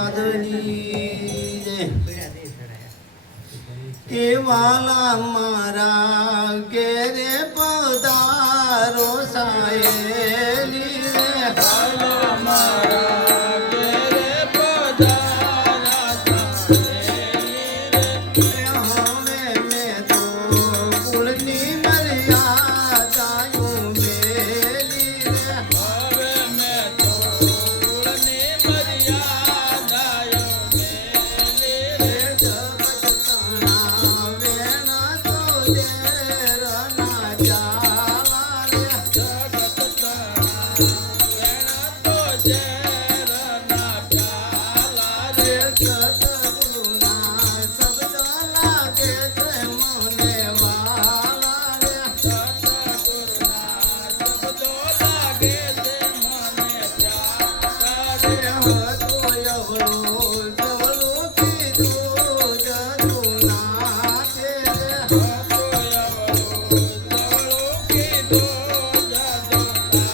મહારાજની એ વાલા મારા ઘેરે પધારો સાયેલી રે વાલા મારા ઘેરે પધારા સાયેલી રે હવે મેં તો કુળની મર્યાદા મેલી રે હવે મેં તો કુળની મર્યાદા મેલી રે જગતના વેણા તો દેરના ચાલા રે જગતના વેણા તો દેરના ચાલા રે સદગુરુના શબ્દ લાગે છે મને વાલા રે સદગુરુના શબ્દો લાગે છે મને ચાલા રે હતો એવડો જવળો કીધું જદુના છે રે હતો એવડો જવળો કીધું જદુના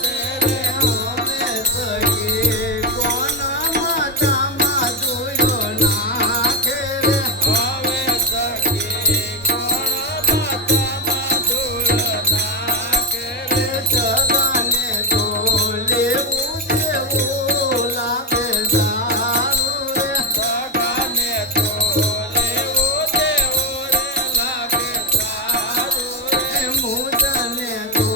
છે રે અમે સગી કોણ માતામાં જોયો નાખે રે હવે સગી કોણ માતામાં જોયો નાખે રે સગાને તો લેવું દેવું લાગે સારું રે સગાને તો લેવું દેવું રે લાગે સારું રે મુજને તો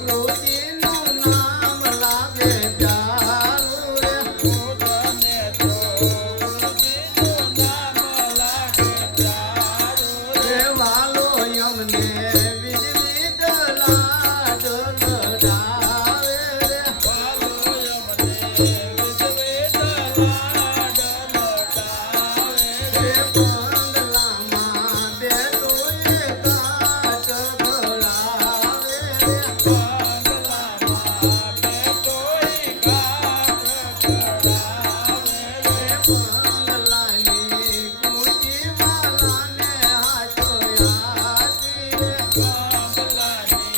કૃતિનું નામ લાગે પ્યારું રે મુજને તો કૃતિનું નામ લાગે પ્યારું રે વાલો યમને વિધવિધ લાડ લડાવે રે વાલો યમને વિધવિધ લાડ લડાવે રે બંગલામાં બેઠો એ કાટ ભરાવે રે બંગલામાં બેઠો એ કાટ ભરાવે રે બંગલાની કુટી વાલાને હાચો યાદી રે બંગલાની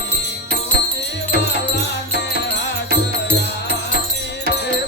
કુટી વાલાને હાચો યાદી રે